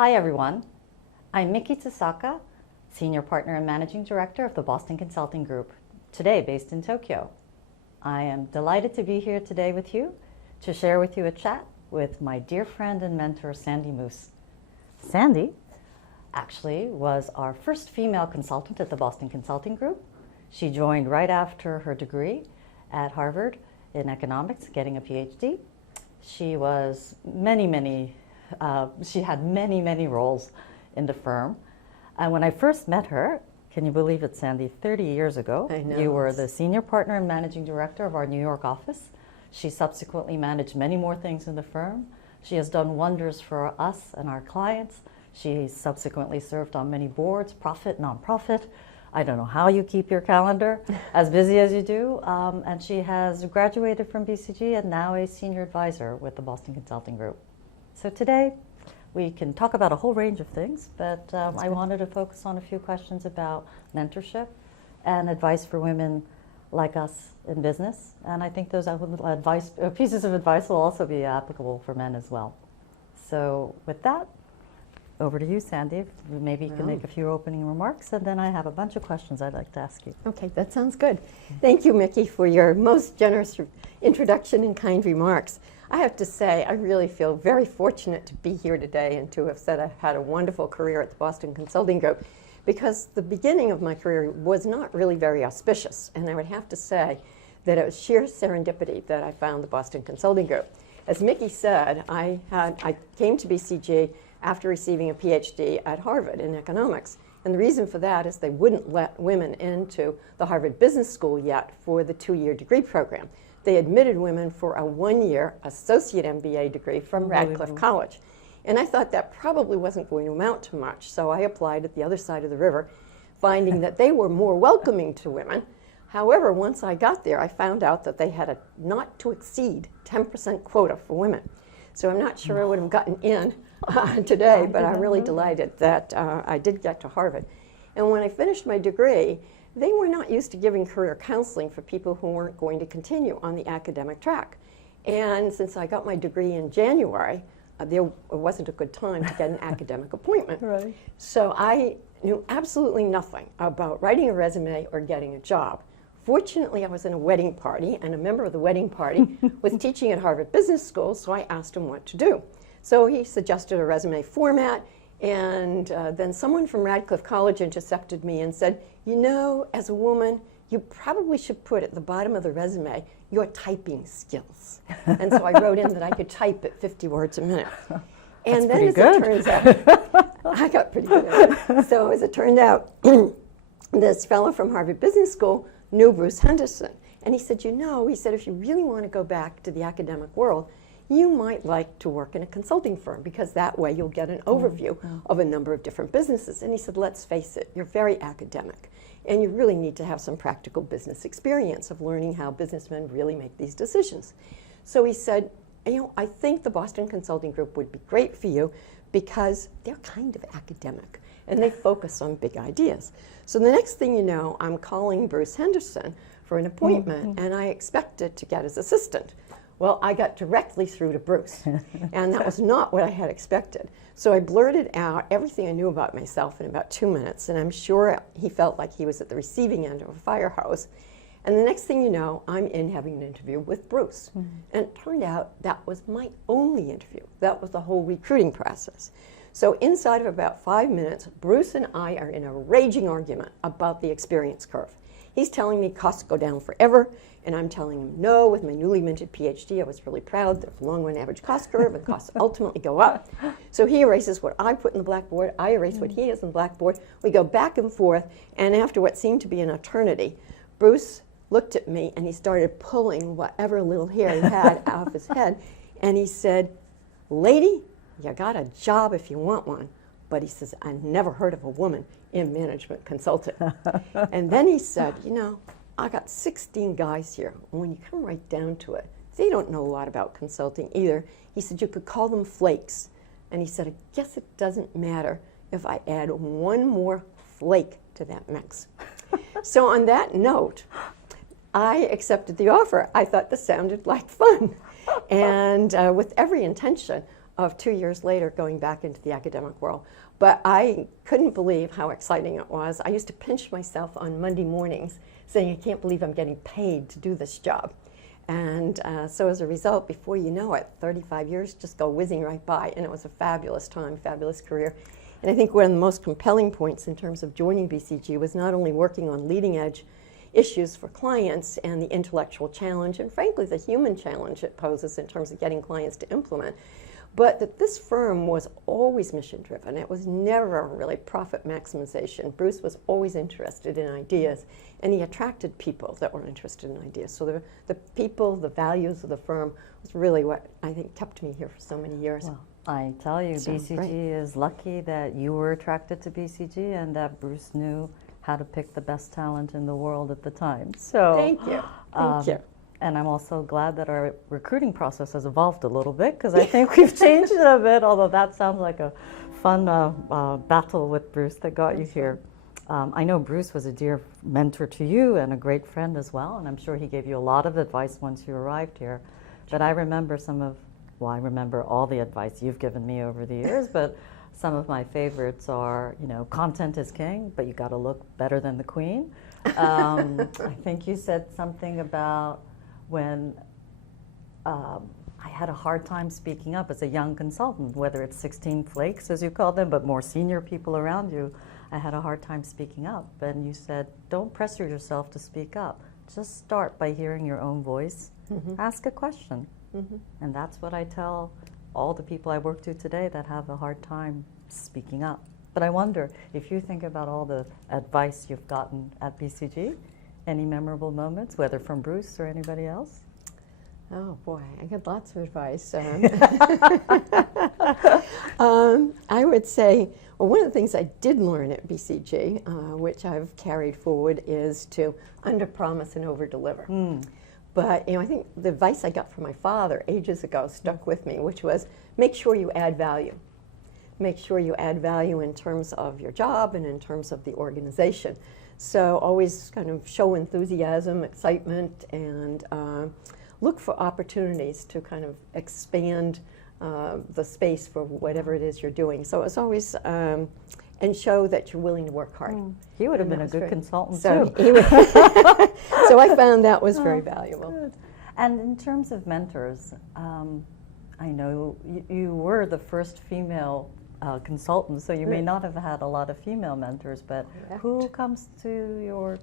Hi everyone, I'm Miki Tsusaka, Senior Partner and Managing Director of the Boston Consulting Group, today based in Tokyo. I am delighted to be here today with you to share with you a chat with my dear friend and mentor, Sandy Moose. Sandy actually was our first female consultant at the Boston Consulting Group. She joined right after her degree at Harvard in economics, getting a PhD. She was she had many roles in the firm. And when I first met her, can you believe it, Sandy, 30 years ago, I know. you were the Senior Partner and Managing Director of our New York office. She subsequently managed many more things in the firm. She has done wonders for us and our clients. She subsequently served on many boards, profit, nonprofit. I don't know how you keep your calendar as busy as you do. And she has graduated from BCG and now a senior advisor with the Boston Consulting Group. So today we can talk about a whole range of things, but I wanted to focus on a few questions about mentorship and advice for women like us in business. And I think those pieces of advice will also be applicable for men as well. So with that, over to you, Sandy. Maybe you can make a few opening remarks, and then I have a bunch of questions I'd like to ask you. Okay, that sounds good. Thank you, Miki, for your most generous introduction and kind remarks. I have to say, I really feel very fortunate to be here today and to have said I've had a wonderful career at the Boston Consulting Group, because the beginning of my career was not really very auspicious, and I would have to say that it was sheer serendipity that I found the Boston Consulting Group. As Miki said, I came to BCG after receiving a PhD at Harvard in economics. And the reason for that is they wouldn't let women into the Harvard Business School yet for the 2-year degree program. They admitted women for a 1-year associate MBA degree from Radcliffe College. And I thought that probably wasn't going to amount to much, so I applied at the other side of the river, finding that they were more welcoming to women. However, once I got there, I found out that they had a not to exceed 10% quota for women. So I'm not sure I would have gotten in today, but I'm really delighted that I did get to Harvard. And when I finished my degree, they were not used to giving career counseling for people who weren't going to continue on the academic track. And since I got my degree in January, there wasn't a good time to get an academic appointment. Right. So I knew absolutely nothing about writing a resume or getting a job. Fortunately, I was in a wedding party, and a member of the wedding party was teaching at Harvard Business School, so I asked him what to do. So he suggested a resume format, and then someone from Radcliffe College intercepted me and said, you know, as a woman, you probably should put at the bottom of the resume your typing skills. And so I wrote in that I could type at 50 words a minute. And then as it turns out, I got pretty good at it. So as it turned out, this fellow from Harvard Business School knew Bruce Henderson. And he said, you know, he said, if you really want to go back to the academic world, you might like to work in a consulting firm, because that way you'll get an overview of a number of different businesses. And he said, let's face it, you're very academic, and you really need to have some practical business experience of learning how businessmen really make these decisions. So he said, you know, I think the Boston Consulting Group would be great for you because they're kind of academic and they focus on big ideas. So the next thing you know, I'm calling Bruce Henderson for an appointment, and I expected to get his assistant. Well, I got directly through to Bruce, and that was not what I had expected. So I blurted out everything I knew about myself in about 2 minutes, and I'm sure he felt like he was at the receiving end of a fire hose. And the next thing you know, I'm in having an interview with Bruce. And it turned out that was my only interview. That was the whole recruiting process. So inside of about 5 minutes, Bruce and I are in a raging argument about the experience curve. He's telling me costs go down forever, and I'm telling him no. With my newly minted PhD, I was really proud that the long run average cost curve and costs ultimately go up. So he erases what I put in the blackboard, I erase what he has in the blackboard. We go back and forth, and after what seemed to be an eternity, Bruce looked at me and he started pulling whatever little hair he had out of his head, and he said, lady, you got a job if you want one. But he says, I never heard of a woman in management consulting. And then he said, you know, I got 16 guys here. And when you come right down to it, they don't know a lot about consulting either. He said, you could call them flakes. And he said, I guess it doesn't matter if I add one more flake to that mix. So on that note, I accepted the offer. I thought this sounded like fun. And with every intention of 2 years later going back into the academic world. But I couldn't believe how exciting it was. I used to pinch myself on Monday mornings saying, I can't believe I'm getting paid to do this job. And so as a result, before you know it, 35 years just go whizzing right by, and it was a fabulous time, fabulous career. And I think one of the most compelling points in terms of joining BCG was not only working on leading edge issues for clients and the intellectual challenge, and frankly the human challenge it poses in terms of getting clients to implement, but that this firm was always mission driven. It was never really profit maximization. Bruce was always interested in ideas, and he attracted people that were interested in ideas. So the people, the values of the firm was really what I think kept me here for so many years. Well, I tell you, So BCG great. is lucky that you were attracted to BCG and that Bruce knew how to pick the best talent in the world at the time. So Thank you. Thank you. And I'm also glad that our recruiting process has evolved a little bit, because I think we've changed it a bit, although that sounds like a fun battle with Bruce that got you here. I know Bruce was a dear mentor to you and a great friend as well, and I'm sure he gave you a lot of advice once you arrived here. But I remember I remember all the advice you've given me over the years, but some of my favorites are, content is king, but you got to look better than the queen. I think you said something about when I had a hard time speaking up as a young consultant, whether it's 16 flakes, as you call them, but more senior people around you, I had a hard time speaking up. And you said, don't pressure yourself to speak up. Just start by hearing your own voice. Ask a question. And that's what I tell all the people I work to today that have a hard time speaking up. But I wonder, if you think about all the advice you've gotten at BCG, any memorable moments, whether from Bruce or anybody else? Oh boy, I get lots of advice. I would say, well, one of the things I did learn at BCG, which I've carried forward, is to underpromise and overdeliver. But I think the advice I got from my father ages ago stuck with me, which was make sure you add value. Make sure you add value in terms of your job and in terms of the organization. So always kind of show enthusiasm, excitement, and look for opportunities to kind of expand the space for whatever it is you're doing. So it's always, and show that you're willing to work hard. He would have And been a that was good great. consultant So, too. so I found that was very valuable. Good. And in terms of mentors, I know you were the first female consultant, so you may not have had a lot of female mentors, but who comes to your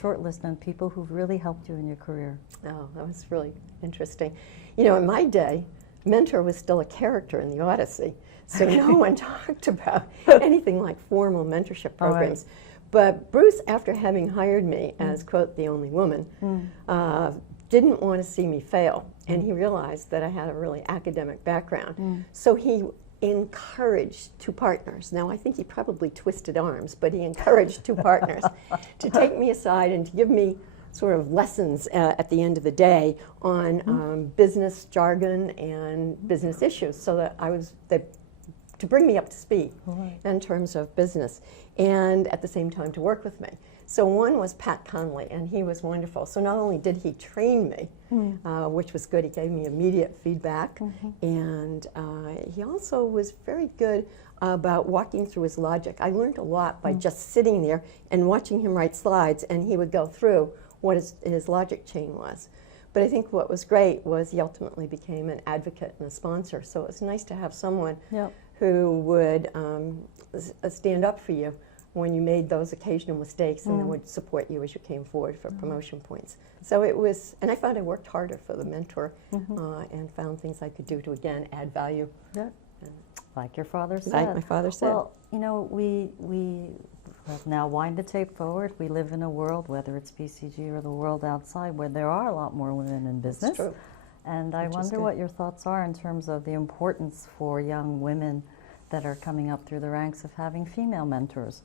short list and people who've really helped you in your career? Oh, that was really interesting. In my day, mentor was still a character in the Odyssey, so no one talked about anything like formal mentorship programs. But Bruce, after having hired me as, quote, the only woman, didn't want to see me fail, and he realized that I had a really academic background. So he encouraged two partners. Now, I think he probably twisted arms, but he encouraged two partners to take me aside and to give me sort of lessons at the end of the day on business jargon and business issues, so that to bring me up to speed in terms of business, and at the same time to work with me. So one was Pat Conley, and he was wonderful. So not only did he train me, which was good, he gave me immediate feedback, and he also was very good about walking through his logic. I learned a lot by just sitting there and watching him write slides, and he would go through what his logic chain was. But I think what was great was he ultimately became an advocate and a sponsor. So it was nice to have someone who would stand up for you when you made those occasional mistakes, and then would support you as you came forward for promotion points. So it was, and I found I worked harder for the mentor and found things I could do to, again, add value. Like your father said. Like my father said. Well, we have now wind the tape forward. We live in a world, whether it's BCG or the world outside, where there are a lot more women in business. That's true. And I wonder what your thoughts are in terms of the importance for young women that are coming up through the ranks of having female mentors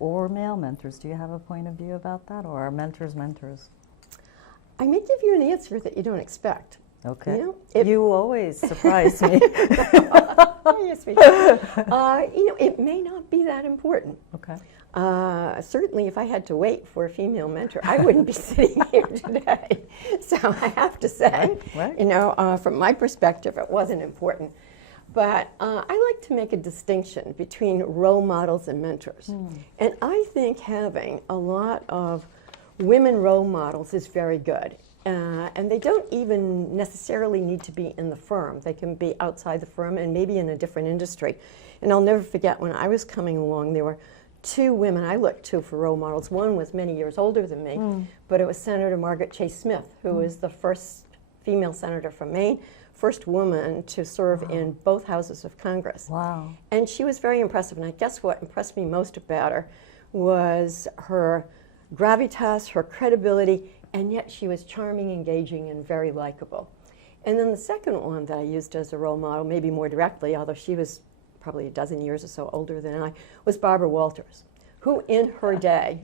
or male mentors. Do you have a point of view about that, or are mentors mentors? I may give you an answer that you don't expect. Okay. You know, you always surprise me. Yes, we do. You know, it may not be that important. Okay. Certainly, if I had to wait for a female mentor, I wouldn't be sitting here today. So I have to say, Right. you know, from my perspective, it wasn't important. But I like to make a distinction between role models and mentors. And I think having a lot of women role models is very good. And they don't even necessarily need to be in the firm. They can be outside the firm and maybe in a different industry. And I'll never forget when I was coming along, there were two women I looked to for role models. One was many years older than me, but it was Senator Margaret Chase Smith, who was the first female senator from Maine, first woman to serve in both houses of Congress. Wow. And she was very impressive. And I guess what impressed me most about her was her gravitas, her credibility, and yet she was charming, engaging, and very likable. And then the second one that I used as a role model, maybe more directly, although she was probably a dozen years or so older than I, was Barbara Walters, who in her day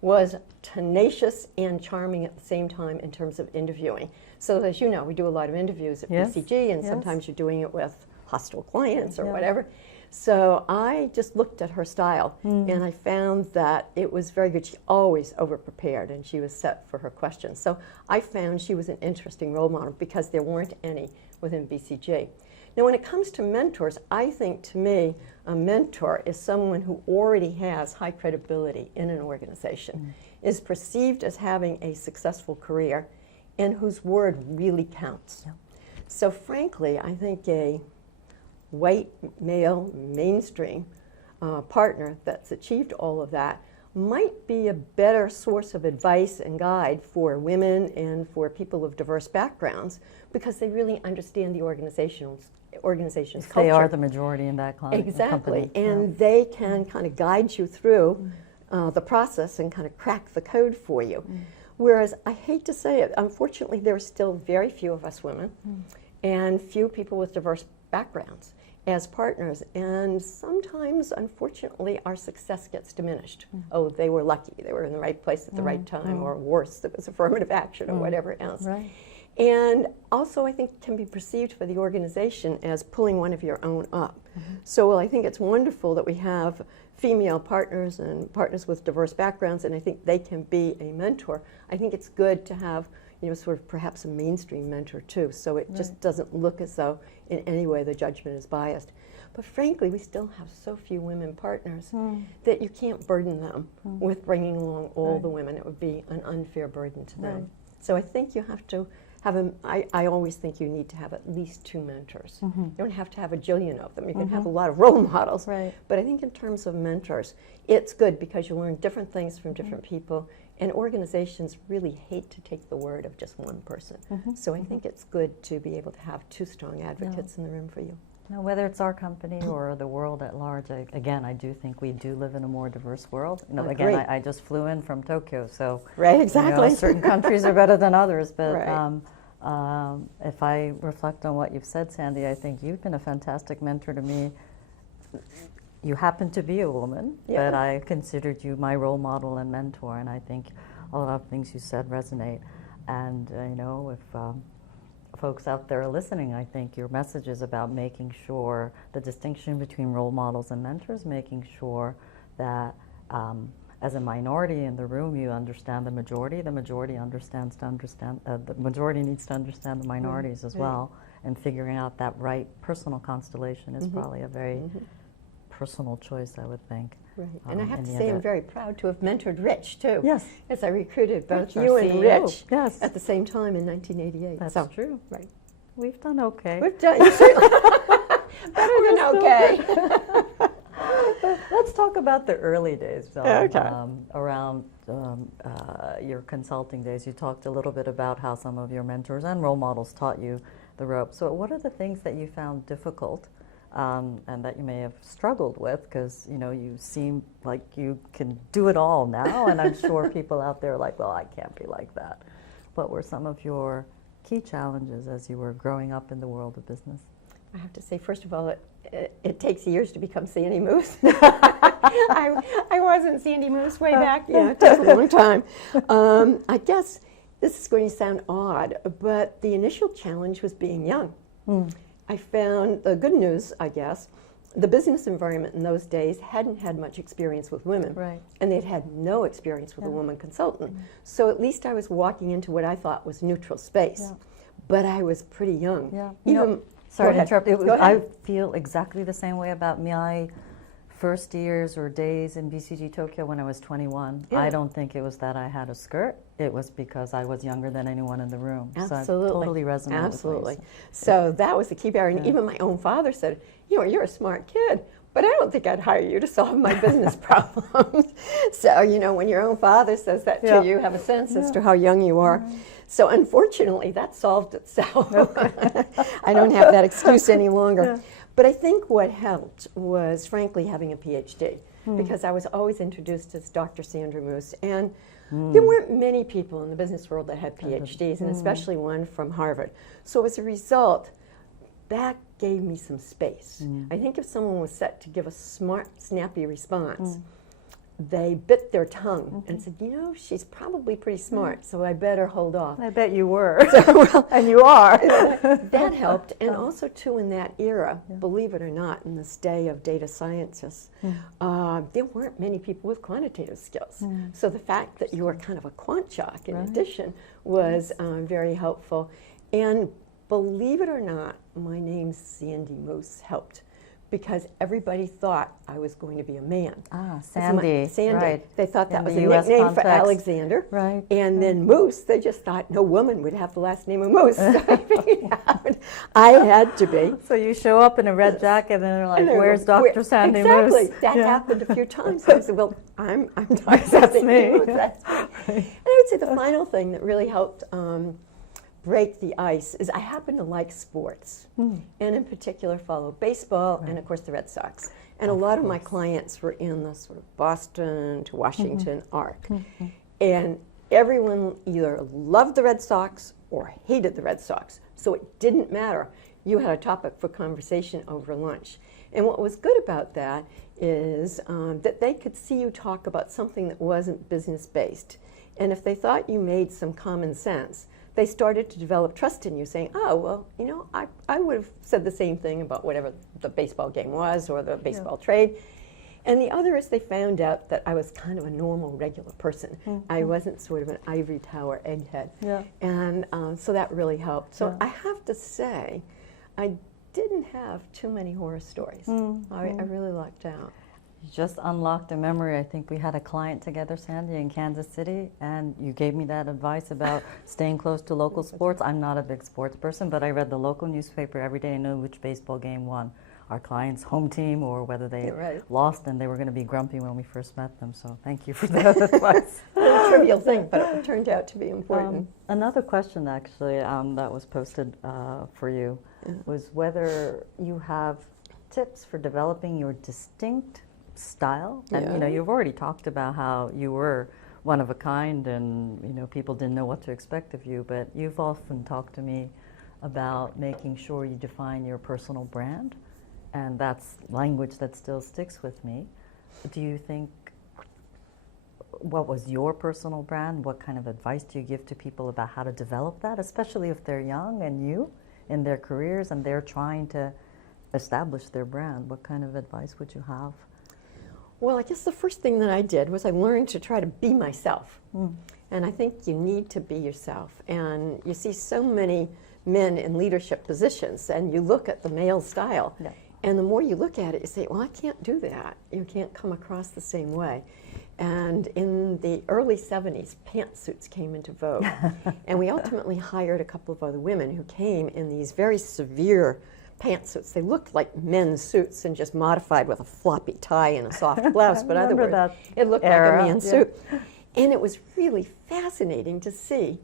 was tenacious and charming at the same time in terms of interviewing. So as you know, we do a lot of interviews at Yes. BCG, and Yes. sometimes you're doing it with hostile clients or Yeah. whatever. So I just looked at her style, and I found that it was very good. She always over-prepared, and she was set for her questions. So I found she was an interesting role model because there weren't any within BCG. Now, when it comes to mentors, I think, to me, a mentor is someone who already has high credibility in an organization, is perceived as having a successful career, and whose word really counts. Yeah. So frankly, I think a white, male, mainstream partner that's achieved all of that might be a better source of advice and guide for women and for people of diverse backgrounds, because they really understand the organization's culture. They are the majority in that company. Exactly, and they can kind of guide you through the process and kind of crack the code for you. Whereas, I hate to say it, unfortunately, there are still very few of us women and few people with diverse backgrounds as partners, and sometimes, unfortunately, our success gets diminished. Oh, they were lucky, they were in the right place at the right time, or worse, there was affirmative action or whatever else. Right. And also, I think, can be perceived for the organization as pulling one of your own up. So I think it's wonderful that we have female partners and partners with diverse backgrounds, and I think they can be a mentor. I think it's good to have, you know, sort of perhaps a mainstream mentor too, so it just doesn't look as though in any way the judgment is biased. But frankly, we still have so few women partners that you can't burden them with bringing along all the women. It would be an unfair burden to them. Right. So I think you have to have I always think you need to have at least two mentors. You don't have to have a jillion of them. You can have a lot of role models. Right. But I think in terms of mentors, it's good because you learn different things from different people, and organizations really hate to take the word of just one person. So I think it's good to be able to have two strong advocates in the room for you. Now, whether it's our company or the world at large, I do think we do live in a more diverse world. You know, again, I just flew in from Tokyo, so Right, exactly. you know, certain countries are better than others. But Right. If I reflect on what you've said, Sandy, I think you've been a fantastic mentor to me. You happen to be a woman, but I considered you my role model and mentor, and I think a lot of things you said resonate. And you know, if folks out there are listening, I think your message is about making sure the distinction between role models and mentors, making sure that as a minority in the room, you understand the majority. The majority understands to understand. The majority needs to understand the minorities as well, and figuring out that right personal constellation is probably a very personal choice, I would think. Right. And I have in to the say, I'm end. very proud to have mentored Rich, too. Yes. As I recruited both Rich, our you and CEO. Rich Yes. at the same time in 1988. That's So, true. Right. We've done okay. We've done you certainly better than okay. Let's talk about the early days, Okay. around your consulting days. You talked a little bit about how some of your mentors and role models taught you the ropes. So what are the things that you found difficult and that you may have struggled with? Because, you know, you seem like you can do it all now, and I'm sure people out there are like, well, I can't be like that. What were some of your key challenges as you were growing up in the world of business? I have to say, first of all, it takes years to become Sandy Moose. I wasn't Sandy Moose way back. Yeah, it takes a long time. I guess this is going to sound odd, but the initial challenge was being young. I found the good news, I guess, the business environment in those days hadn't had much experience with women, Right. and they'd had no experience with a woman consultant. So at least I was walking into what I thought was neutral space. Yeah. But I was pretty young. Yeah. Even, Sorry go to ahead. interrupt. Go ahead. I feel exactly the same way about my first years or days in BCG Tokyo when I was 21. Yeah. I don't think it was that I had a skirt. It was because I was younger than anyone in the room. Absolutely. So I totally resonate Absolutely. with what you So that was the key barrier. And Yeah. even my own father said, you're a smart kid, but I don't think I'd hire you to solve my business problems. So, when your own father says that Yeah. to you, have a sense as to how young you are. So unfortunately, that solved itself. I don't have that excuse any longer. Yeah. But I think what helped was, frankly, having a PhD, because I was always introduced as Dr. Sandra Moose, and there weren't many people in the business world that had PhDs, and especially one from Harvard. So as a result, that gave me some space. I think if someone was set to give a smart, snappy response, they bit their tongue and said, she's probably pretty smart, so I better hold off. I bet you were. Well, And you are. that helped. And also, too, in that era, believe it or not, in this day of data scientists, there weren't many people with quantitative skills. So the fact that you were kind of a quant jock, in addition, was very helpful. And believe it or not, my name, Sandy Moose, helped. Because everybody thought I was going to be a man. Sandy. Sandy. Right. They thought that In was the a US nickname for context. Alexander. Right. And then Moose, they just thought no woman would have the last name of Moose. So I figured out I had to be. So you show up in a red jacket and they're like, And they're where's like, Dr. Sandy exactly. Moose? That Yeah. happened a few times. I said, well, I'm Dr. That's Sandy me. Moose. That's me. And I would say the final thing that really helped break the ice is I happen to like sports, and in particular follow baseball and, of course, the Red Sox. And a lot of my clients were in the sort of Boston to Washington arc. And everyone either loved the Red Sox or hated the Red Sox. So it didn't matter. You had a topic for conversation over lunch. And what was good about that is that they could see you talk about something that wasn't business-based. And if they thought you made some common sense, they started to develop trust in you, saying, oh, well, I would have said the same thing about whatever the baseball game was or the baseball trade. And the other is they found out that I was kind of a normal, regular person. I wasn't sort of an ivory tower egghead. Yeah. And so that really helped. So I have to say, I didn't have too many horror stories. I really lucked out. You just unlocked a memory. I think we had a client together, Sandy, in Kansas City, and you gave me that advice about staying close to local sports. I'm not a big sports person, but I read the local newspaper every day and knew which baseball game won. Our client's home team or whether they lost, and they were going to be grumpy when we first met them. So thank you for that advice. A trivial thing, but it turned out to be important. Another question, actually, that was posted for you was whether you have tips for developing your distinct style. And you've already talked about how you were one of a kind, and people didn't know what to expect of you. But you've often talked to me about making sure you define your personal brand, and that's language that still sticks with me. Do you think, what was your personal brand? What kind of advice do you give to people about how to develop that, especially if they're young and new in their careers and they're trying to establish their brand? What kind of advice would you have? Well, I guess the first thing that I did was I learned to try to be myself. And I think you need to be yourself. And you see so many men in leadership positions, and you look at the male style. And the more you look at it, you say, well, I can't do that. You can't come across the same way. And in the early 70s, pantsuits came into vogue. And we ultimately hired a couple of other women who came in these very severe pantsuits. They looked like men's suits and just modified with a floppy tie and a soft blouse, but other words, it looked like a man's suit. And it was really fascinating to see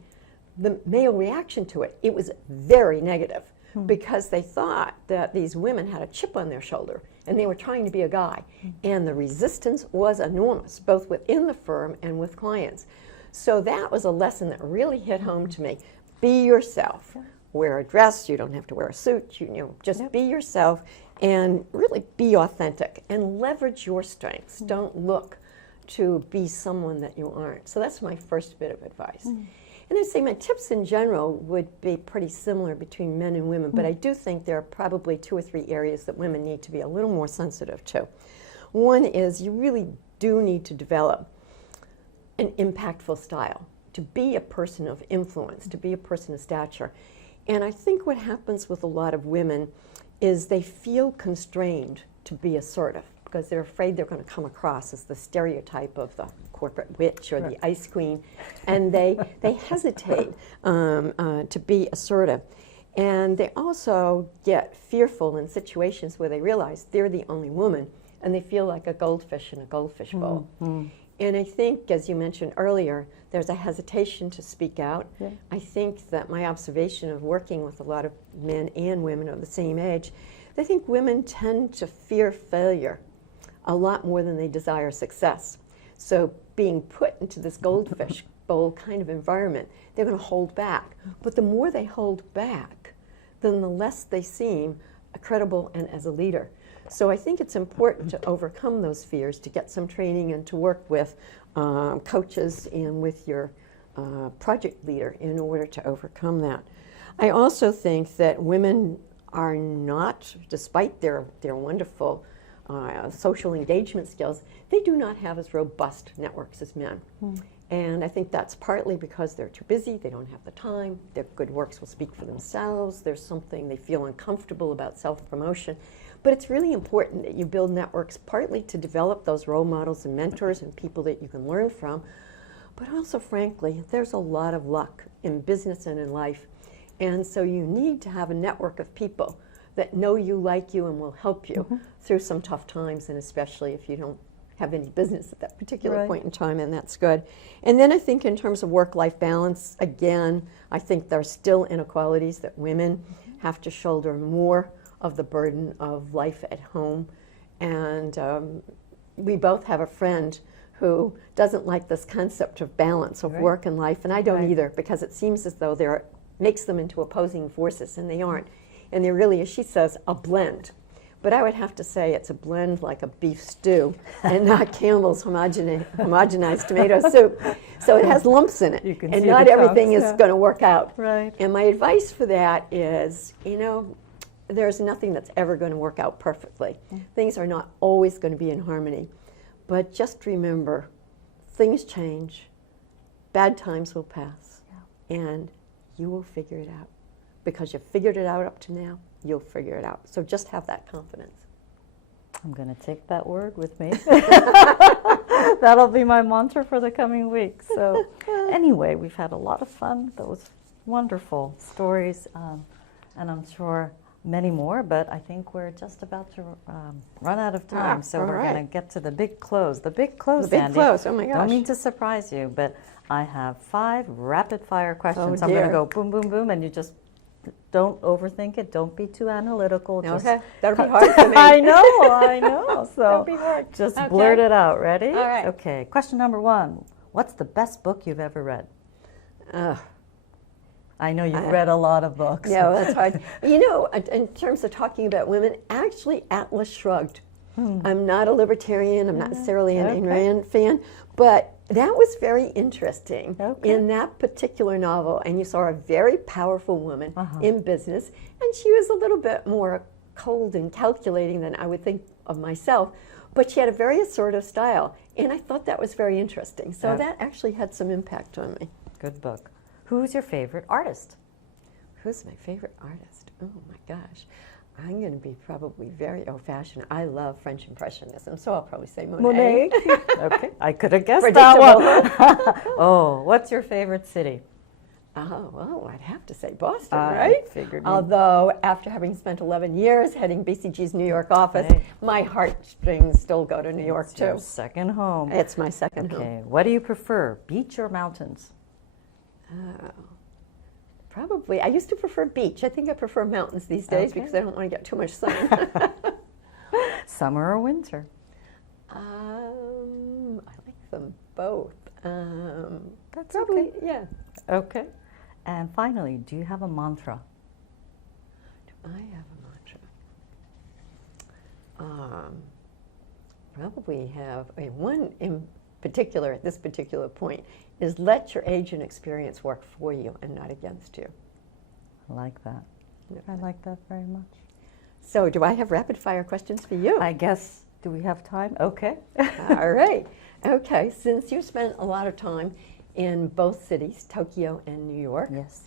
the male reaction to it. It was very negative because they thought that these women had a chip on their shoulder and they were trying to be a guy. And the resistance was enormous, both within the firm and with clients. So that was a lesson that really hit home to me. Be yourself. Wear a dress, you don't have to wear a suit, just be yourself and really be authentic and leverage your strengths. Don't look to be someone that you aren't. So that's my first bit of advice. And And I'd say my tips in general would be pretty similar between men and women, but I do think there are probably 2 or 3 areas that women need to be a little more sensitive to. One is you really do need to develop an impactful style, to be a person of influence, to be a person of stature. And I think what happens with a lot of women is they feel constrained to be assertive because they're afraid they're going to come across as the stereotype of the corporate witch or the ice queen, and they hesitate to be assertive. And they also get fearful in situations where they realize they're the only woman, and they feel like a goldfish in a goldfish bowl. And I think, as you mentioned earlier, there's a hesitation to speak out. Yeah. I think that my observation of working with a lot of men and women of the same age, I think women tend to fear failure a lot more than they desire success. So being put into this goldfish bowl kind of environment, they're going to hold back. But the more they hold back, then the less they seem credible and as a leader. So I think it's important to overcome those fears, to get some training and to work with coaches and with your project leader in order to overcome that. I also think that women are not, despite their wonderful social engagement skills, they do not have as robust networks as men. And I think that's partly because they're too busy, they don't have the time, their good works will speak for themselves, there's something they feel uncomfortable about self-promotion. But it's really important that you build networks partly to develop those role models and mentors and people that you can learn from, but also, frankly, there's a lot of luck in business and in life. And so you need to have a network of people that know you, like you, and will help you through some tough times, and especially if you don't have any business at that particular point in time, and that's good. And then I think in terms of work-life balance, again, I think there's still inequalities that women have to shoulder more of the burden of life at home. And we both have a friend who doesn't like this concept of balance of work and life, and I don't either, because it seems as though there makes them into opposing forces, and they aren't. And they're really, as she says, a blend. But I would have to say it's a blend like a beef stew and not Campbell's homogenized tomato soup. So it has lumps in it, and not everything is going to work out. Right. And my advice for that is, there's nothing that's ever going to work out perfectly. Things are not always going to be in harmony. But just remember, things change, bad times will pass, and you will figure it out. Because you've figured it out up to now, you'll figure it out. So just have that confidence. I'm going to take that word with me. That'll be my mantra for the coming weeks. So anyway, we've had a lot of fun. Those wonderful stories, and I'm sure many more, but I think we're just about to run out of time. So we're going to get to the big close. The big close, The big Sandy. close, oh my gosh. Don't mean to surprise you, but I have 5 rapid-fire questions. Oh, I'm going to dear. go boom, boom, boom, and you just don't overthink it. Don't be too analytical. Okay, that'll be hard for me. I know. So That'll be hard. just Okay. blurt it out. Ready? All right. Okay. Question number 1. What's the best book you've ever read? I know you've read a lot of books. Yeah, that's hard. In terms of talking about women, actually Atlas Shrugged. I'm not a libertarian, I'm not necessarily an Ayn Rand fan, but that was very interesting in that particular novel. And you saw a very powerful woman in business, and she was a little bit more cold and calculating than I would think of myself, but she had a very assertive style, and I thought that was very interesting. So that actually had some impact on me. Good book. Who's your favorite artist? Who's my favorite artist? Oh my gosh. I'm going to be probably very old-fashioned. I love French Impressionism, so I'll probably say Monet. Okay, I could have guessed that one. Predictable. Oh, what's your favorite city? Oh, well, I'd have to say Boston, I right? figured. Although, after having spent 11 years heading BCG's New York office, Right. my heartstrings still go to New York, It's too. your second home. It's my second home. Okay, what do you prefer, beach or mountains? Oh, probably. I used to prefer beach. I think I prefer mountains these days because I don't want to get too much sun. Summer or winter? I like them both. That's Probably, okay. yeah. Okay. And finally, do you have a mantra? Do I have a mantra? Probably have one at this particular point, is let your age and experience work for you and not against you. I like that. I like that very much. So do I have rapid fire questions for you? I guess, do we have time? Okay. All right. Okay, since you spent a lot of time in both cities, Tokyo and New York, Yes.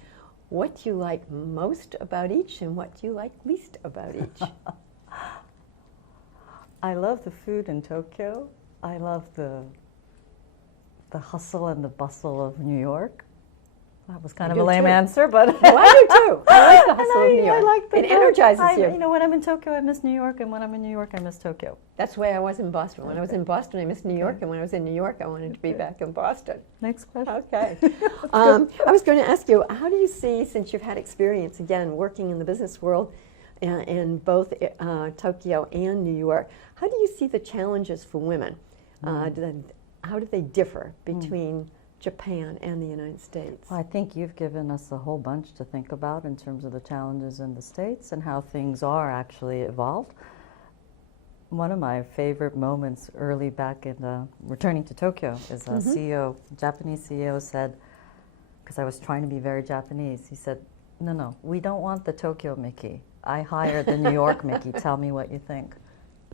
what do you like most about each and what do you like least about each? I love the food in Tokyo. I love the hustle and the bustle of New York. That was kind of do a lame too. answer, but Oh, I do too. I like the hustle of New York. I like the it energizes you. You know, when I'm in Tokyo, I miss New York, and when I'm in New York, I miss Tokyo. That's the way I was in Boston. When I was in Boston, I missed New York, and when I was in New York, I wanted to be back in Boston. Next question. Okay. I was going to ask you, how do you see, since you've had experience, again, working in the business world in both Tokyo and New York, how do you see the challenges for women? How do they differ between Japan and the United States? Well, I think you've given us a whole bunch to think about in terms of the challenges in the States and how things are actually evolved. One of my favorite moments early back in returning to Tokyo is a CEO, Japanese CEO said, because I was trying to be very Japanese, he said, no, we don't want the Tokyo Miki. I hired the New York Miki. Tell me what you think.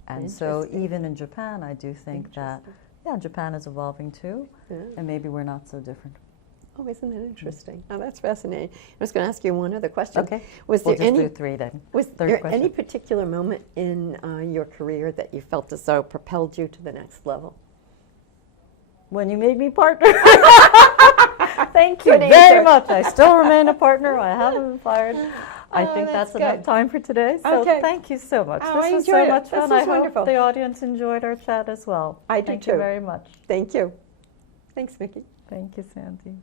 And so even in Japan, I do think that, yeah, Japan is evolving too, and maybe we're not so different. Oh, isn't that interesting? Oh, that's fascinating. I was going to ask you one other question. Okay. Was We'll there just any, do three then. was Third there question. any particular moment in your career that you felt as though propelled you to the next level? When you made me partner. Thank you Good very answer. much. I still remain a partner. I haven't been fired. I Oh, think that's that's enough good. time for today. So Okay. thank you so much. Oh, I this was so enjoyed it. much This fun. was I wonderful. hope the audience enjoyed our chat as well. I do Thank too. you very much. Thank you. Thanks, Miki. Thank you, Sandy.